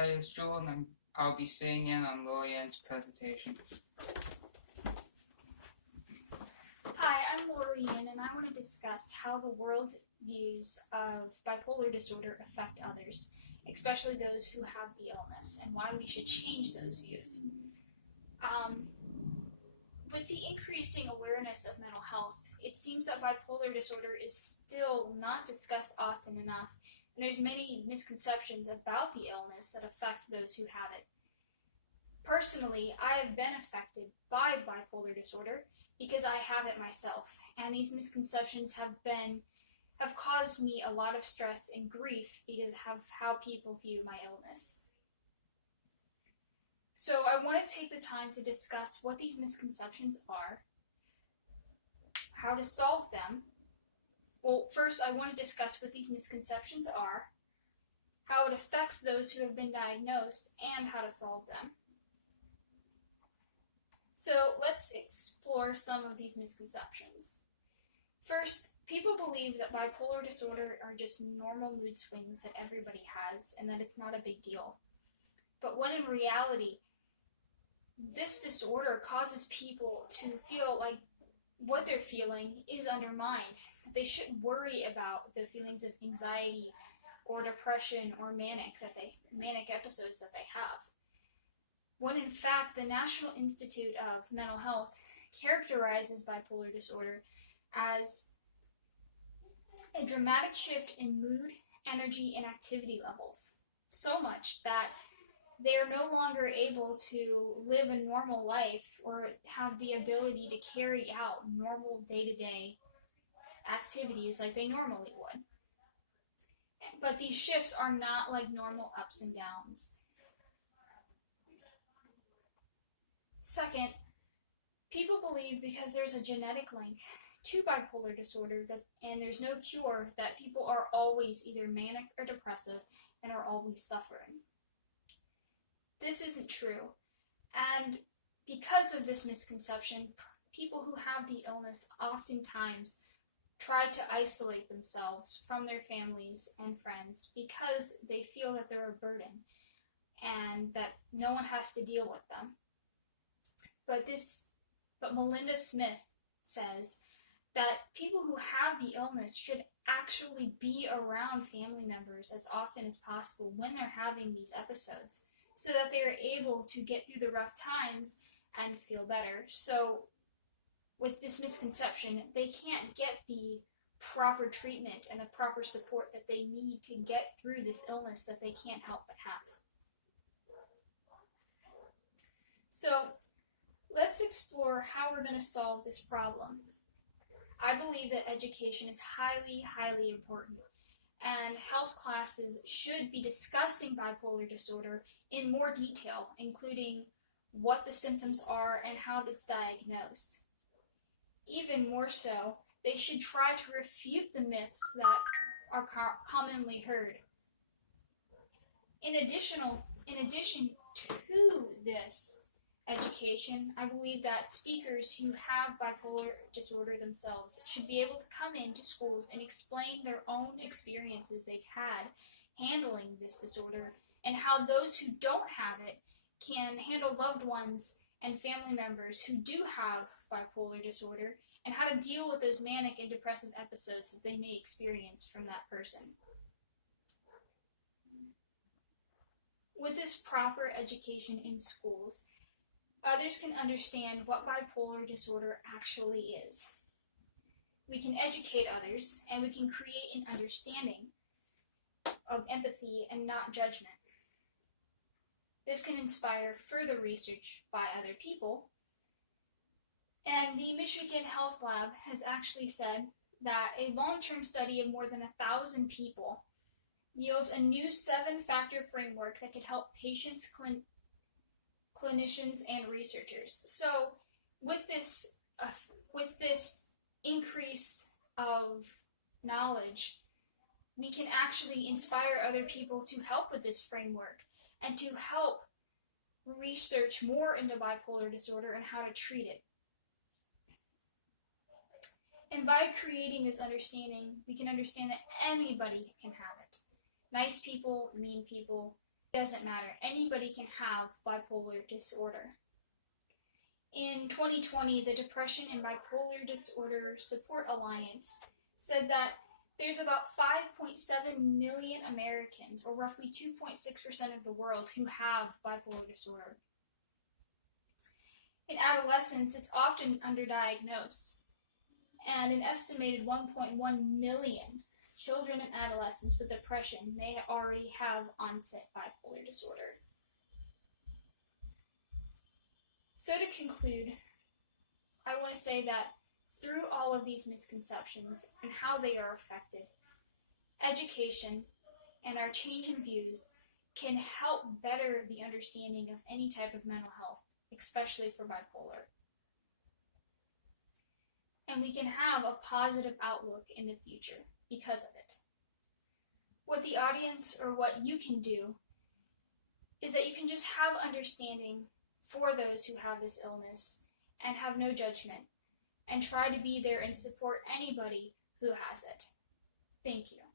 Hi, it's Joel, and I'll be sitting in on Lorian's presentation. Hi, I'm Lorian, and I want to discuss how the world views of bipolar disorder affect others, especially those who have the illness, and why we should change those views. With the increasing awareness of mental health, it seems that bipolar disorder is still not discussed often enough, and there's many misconceptions about the illness that affect those who have it. Personally, I have been affected by bipolar disorder because I have it myself, and these misconceptions have caused me a lot of stress and grief because of how people view my illness. So I want to take the time to discuss what these misconceptions are, how to solve them. Well, first I want to discuss what these misconceptions are, how it affects those who have been diagnosed, and how to solve them. So let's explore some of these misconceptions. First, people believe that bipolar disorder are just normal mood swings that everybody has and that it's not a big deal. But when in reality, this disorder causes people to feel like what they're feeling is undermined. They shouldn't worry about the feelings of anxiety or depression or manic episodes that they have. When in fact, the National Institute of Mental Health characterizes bipolar disorder as a dramatic shift in mood, energy, and activity levels. So much that they are no longer able to live a normal life or have the ability to carry out normal day-to-day activities like they normally would. But these shifts are not like normal ups and downs. Second, people believe because there's a genetic link to bipolar disorder and there's no cure, that people are always either manic or depressive and are always suffering. This isn't true, and because of this misconception, people who have the illness oftentimes try to isolate themselves from their families and friends because they feel that they're a burden and that no one has to deal with them. But Melinda Smith says that people who have the illness should actually be around family members as often as possible when they're having these episodes, so that they are able to get through the rough times and feel better. So with this misconception, they can't get the proper treatment and the proper support that they need to get through this illness that they can't help but have. So let's explore how we're going to solve this problem. I believe that education is highly, highly important, and health classes should be discussing bipolar disorder in more detail, including what the symptoms are and how it's diagnosed. Even more so, they should try to refute the myths that are commonly heard. In addition to this education, I believe that speakers who have bipolar disorder themselves should be able to come into schools and explain their own experiences they've had handling this disorder, and how those who don't have it can handle loved ones and family members who do have bipolar disorder, and how to deal with those manic and depressive episodes that they may experience from that person. With this proper education in schools, others can understand what bipolar disorder actually is. We can educate others, and we can create an understanding of empathy and not judgment. This can inspire further research by other people. And the Michigan Health Lab has actually said that a long-term study of more than 1,000 people yields a new 7-factor framework that could help patients, clinicians, and researchers. So with this increase of knowledge, we can actually inspire other people to help with this framework and to help research more into bipolar disorder and how to treat it. And by creating this understanding, we can understand that anybody can have it. Nice people, mean people, doesn't matter. Anybody can have bipolar disorder. In 2020, the Depression and Bipolar Disorder Support Alliance said that there's about 5.7 million Americans, or roughly 2.6% of the world, who have bipolar disorder. In adolescence, it's often underdiagnosed, and an estimated 1.1 million children and adolescents with depression may already have onset bipolar disorder. So to conclude, I want to say that through all of these misconceptions and how they are affected, education and our change in views can help better the understanding of any type of mental health, especially for bipolar. And we can have a positive outlook in the future because of it. What the audience, or what you can do, is that you can just have understanding for those who have this illness and have no judgment, and try to be there and support anybody who has it. Thank you.